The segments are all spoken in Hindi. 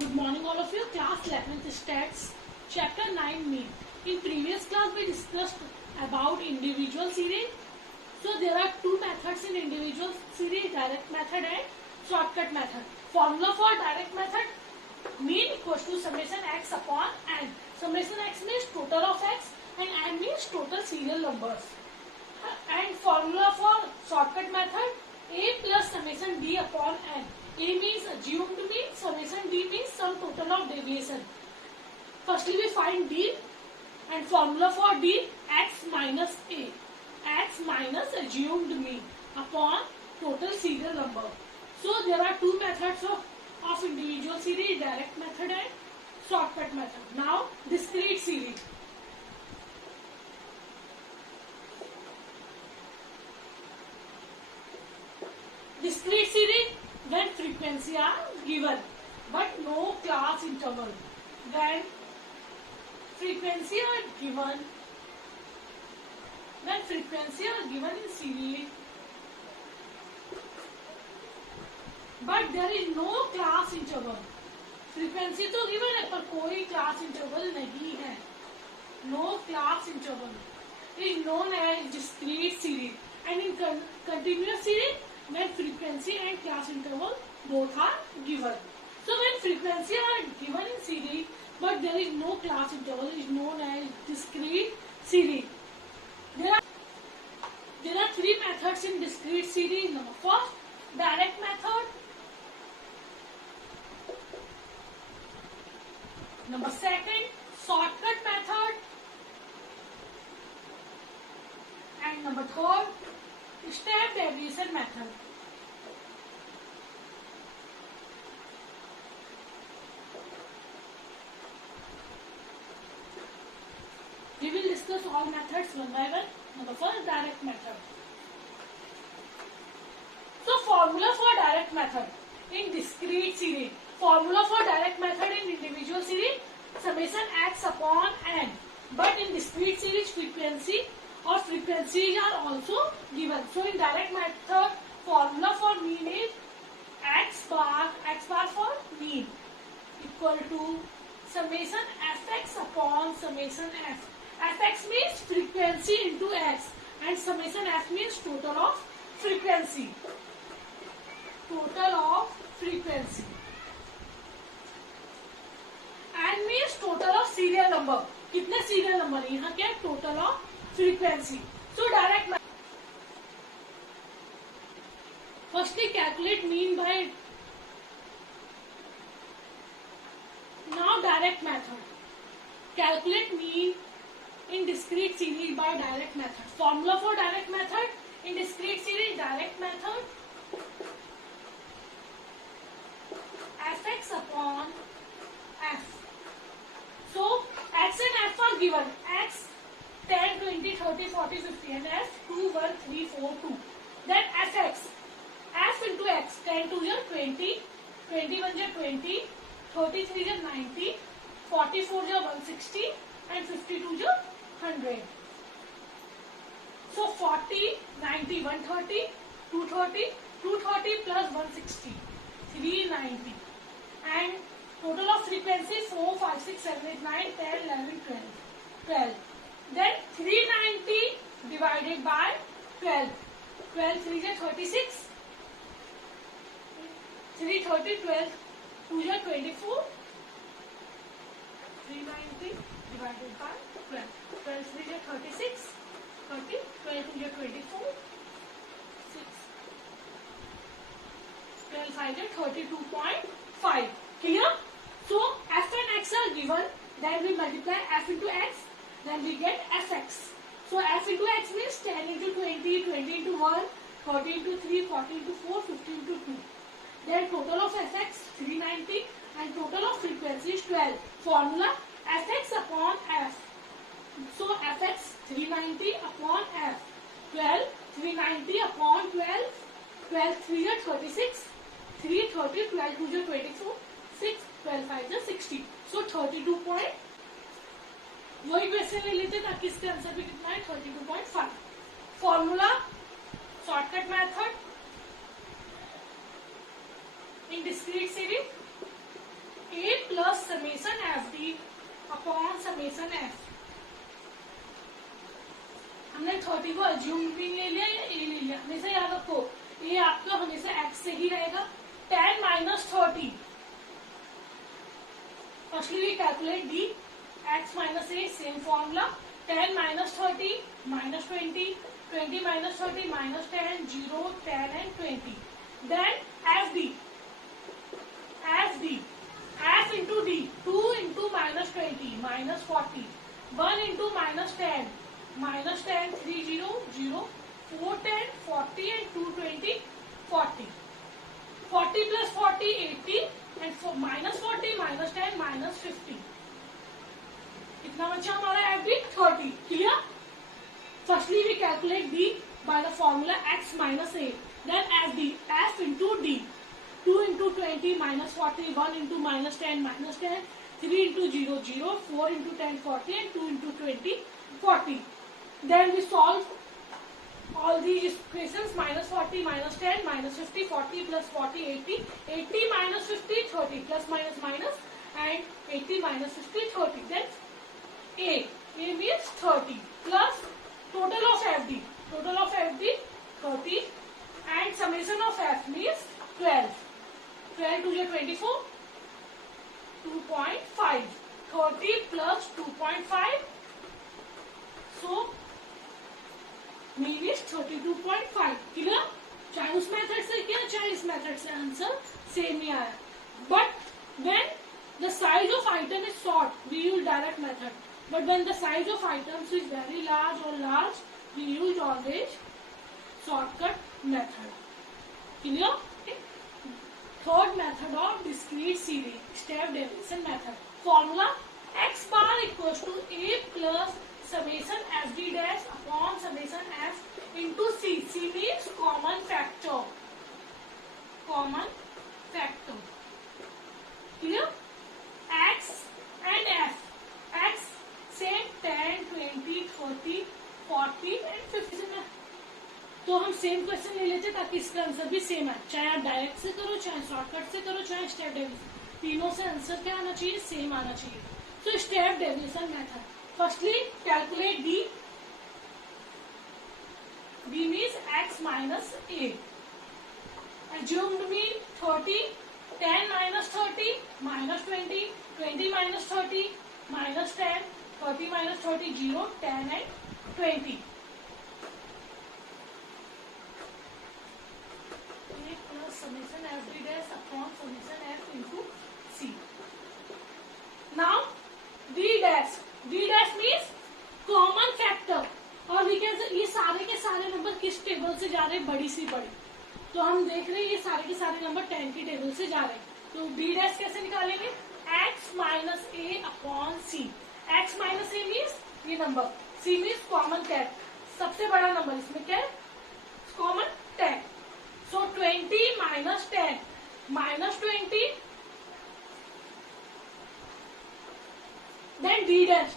Good morning all of you. Class 11th Stats, Chapter 9 Mean. In previous class we discussed about individual series. So there are two methods in individual series, direct method and shortcut method. Formula for direct method, mean equals to summation x upon n. Summation x means total of x and n means total serial numbers. And formula for shortcut method, a plus summation d upon n. A means assumed mean, summation d means sum total of deviation. Firstly we find d and formula for d, x minus a. X minus assumed mean upon total serial number. So there are two methods of individual series, direct method and shortcut method. Now discrete series. Discrete series when frequency are given but no class interval. When frequency are given in series but there is no class interval. Frequency तो गिवन है पर कोई क्लास इंटरवल नहीं है. No class interval is known as discrete series. And in continuous series when frequency and class interval both are given. So when frequency are given in series but there is no class interval is known as discrete series. There are three methods in discrete series. Number first, direct method. Number second, shortcut method. And number third, step deviation method. We will discuss all methods one by one. Number first, direct method. So formula for direct method in discrete series. Formula for direct method in individual series, summation x upon n. But in discrete series, frequency or frequencies are also given. So in direct method, formula for mean is x bar for mean equal to summation fx upon summation f. Fx means frequency into x and summation f means total of frequency. Total of frequency. n means total of serial number. कितने serial number है? यहाँ क्या है? Total of frequency. So direct method. Firstly calculate mean by. Now direct method. Calculate mean in discrete series by direct method. Formula for direct method in discrete series, direct method fx upon f. So x and f are given. X 10, 20, 30, 40, 50 and f 2, 1, 3, 4, 2. Then fx. F into x. 10 to the 20, 21 is 20, 33 is 90, 44 is 160 and 52 is 100. So 40, 90, 130, 230, 230 plus 160, 390. And total of frequency 4, 5, 6, 7, 8, 9, 10, 11, 12. Then 390 divided by 12. 12, 3 is 36. 330, 12, 2 is 24. 390 divided by 12. 12, 3 is 36. 30, 12, 2 is 24. 6. 12, 5 is 32.5. Clear? So f and x are given. Then we multiply f into x. Then we get fx. So f into x means 10 into 20, 20 into 1, 30 into 3, 40 into 4, 50 into 2. Then total of fx 390 and total of frequency is 12. Formula fx upon f. So fx 390 upon f. 12 390 upon 12. 12 3 is 36. 3 30 12 2 is 24. 6 12 5 is 60. So 32 point. वही वैसे ले लेते ताकि इसका आंसर भी कितना है 32.5. Formula shortcut method in discrete series, a plus summation F D upon summation F. हमने 30 को अज्यूम भी ले लिया या ए ले लिया, हमेशा याद रखो ये आपका हमेशा एक्स से ही रहेगा। 10 minus 30, firstly we calculate D, X minus A, same formula. 10 minus 30 minus 20, 20 minus 30 minus 10, 0, 10 and 20. Then F D, F into D, 2 into minus 20 minus 40, 1 into minus 10 minus 10, 3, 0, 0, 4, 10, 40 and 2, 20, 40. 40 plus 40, 80 and minus 40, minus 10, minus 50. कितना बचा हमारा F D? 30. Clear? Firstly we calculate d by the formula x minus a. Then f d, f into d. 2 into 20 minus 40, 1 into minus 10 minus 10, 3 into 0, 0, 4 into 10, 40 and 2 into 20, 40. Then we solve all these equations. Minus 40 minus 10 minus 50, 40 plus 40, 80, 80 minus 50, 30, plus minus minus, and 80 minus 50, 30. Then a means 30 plus total of fd, 30 and summation of f means 12. 12 to the 24, 2.5, 30 plus 2.5, so mean is 32.5. Clear? चाहे उस मेथड से किया चाहे इस मेथड से, आंसर सेम ही आया. But when the size of item is short we use direct method, but when the size of items is very large और large we use always shortcut method. Clear? Third method of discrete series, step deviation method. Formula x bar equals to a plus summation f d dash upon summation f into c. C means common factor. Clear? x and f. x same 10, 20, 30, 40 and 50 में. तो हम सेम क्वेश्चन ले लेते ताकि इसका आंसर भी सेम है. चाहे आप डायरेक्ट से करो, चाहे शॉर्टकट से करो, चाहे स्टेप डेविएशन, तीनों से आंसर क्या आना चाहिए? सेम आना चाहिए. So step deviation method. Firstly, calculate d. d means x minus a. Assumed mean 30. 10 minus 30 minus 20. 20 minus 30 minus 10. 30 minus 30 0. 10 and 20. A plus summation f d dash upon summation f into c. Now d dash means common factor. और वी कैन ये सारे के सारे नंबर किस टेबल से जा रहे हैं? बड़ी सी बड़ी. तो हम देख रहे हैं ये सारे के सारे नंबर 10 की टेबल से जा रहे हैं. तो d dash कैसे निकालेंगे? x minus a upon c. x minus a means ये नंबर, c means कॉमन कैट, सबसे बड़ा नंबर इसमें क्या है? Common 10. So 20 minus 10 minus 20. Then d dash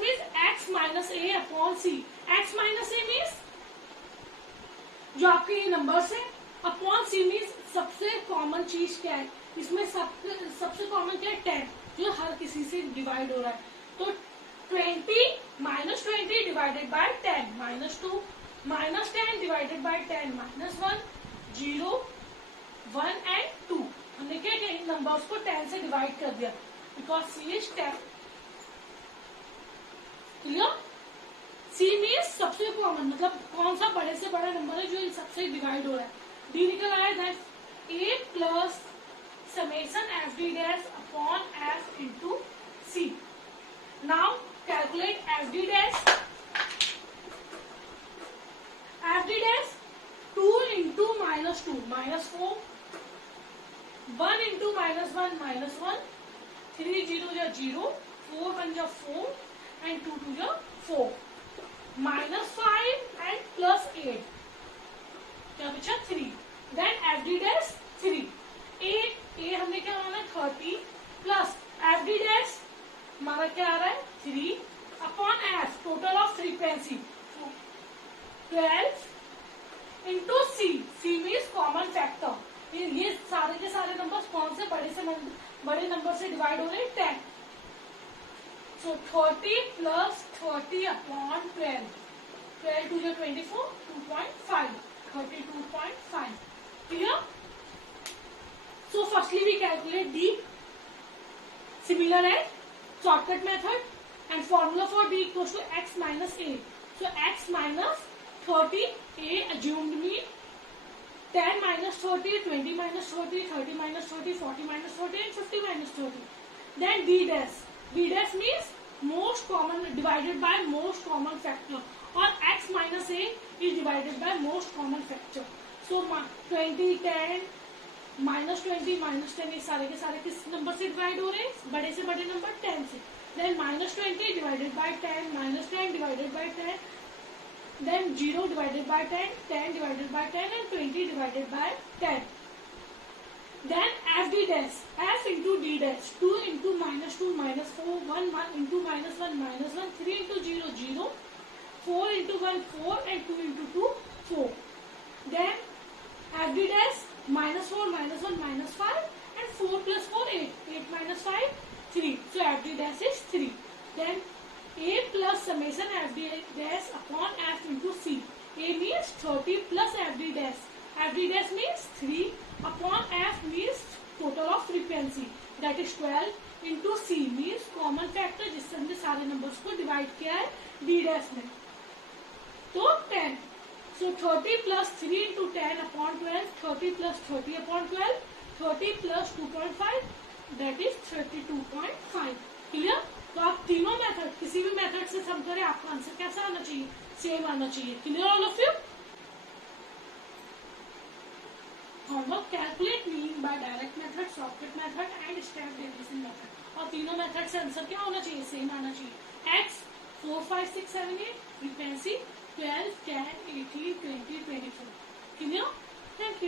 means x minus a upon c. x minus a means जो आपके ये नंबर्स है, अपॉन c means सबसे कॉमन चीज क्या है इसमें? सबसे कॉमन क्या है? 10, जो हर किसी से डिवाइड हो रहा है. तो 20 minus 20 divided by 10 minus 2 minus 10 divided by 10 minus 1 0 1 and 2. हमने क्या किया? इन नंबर्स को 10 से डिवाइड कर दिया because c is 10. Clear? C means सबसे कॉमन, मतलब कौन सा बड़े से बड़ा नंबर है जो इन सबसे डिवाइड हो रहा है. डी निकल आया. That A plus summation F D dash upon F into C. Now calculate F D dash. F D dash 2 into minus 2 minus 4, 1 into minus 1 minus 1, 3 0 या 0, 4 1 या 4 and 2 2 या 4, minus 5 and plus 8. क्या बचा? 3. Then FD dash 3. A हमने क्या माना? 30 plus FD dash हमारा क्या आ रहा है? 3 upon F, total of frequency 12 into C. C means common factor. ये सारे के सारे नंबर्स कौन से? बड़े से बड़े नंबर से डिवाइड हो रहे हैं 10. So 30 plus 30 upon 12. 12 to the 24, 2.5. 32.5. Clear? So firstly we calculate D. Similar as shortcut method, and formula for D equals to x minus a. So x minus 30, a assumed mean, 10 minus 30, 20 minus 30, 30 minus 30, 40 minus 30 and 50 minus 30. Then D dash. D dash means most common divided by most common factor, or x minus a is divided by most common factor. So 20, 10, -20, -10 ये सारे के सारे किस नंबर से डिवाइड हो रहे हैं? बड़े से बड़े नंबर 10 से. Then -20 divided by 10, -10 divided by 10, then 0 divided by 10, 10 divided by 10 and 20 divided by 10. Then FD dash, F into D dash, 2 into -2 -4, 1 into -1 -1, 3 into 0 0, 4 into 1 4 and 2 into 2 4. Then FD dash, -4 -1 -5 and 4 plus 4 8, 8 minus 5 3. So FD dash is 3. Then A plus summation FD dash upon F into C. A means 30 plus FD dash. FD dash means 3 upon F means total of frequency, that is 12 into C means common factor जिससे हमने सारे नंबर्स को डिवाइड किया है D dash में. तो 10. So 30 plus 3 into 10 upon 12, 30 plus 30 upon 12, 30 plus 2.5, that is 32.5. Clear? तो आप तीनों मेथड, किसी भी मेथड से सम करें, आपका आंसर कैसा आना चाहिए? सेम आना चाहिए. Clear all of you? Homework, calculate mean by direct method, shortcut method and step deviation method. और तीनों मेथड से आंसर क्या होना चाहिए? सेम आना चाहिए. x 4 5 6 7 8, frequency 12 10 18 20 24. Clear? Thank you.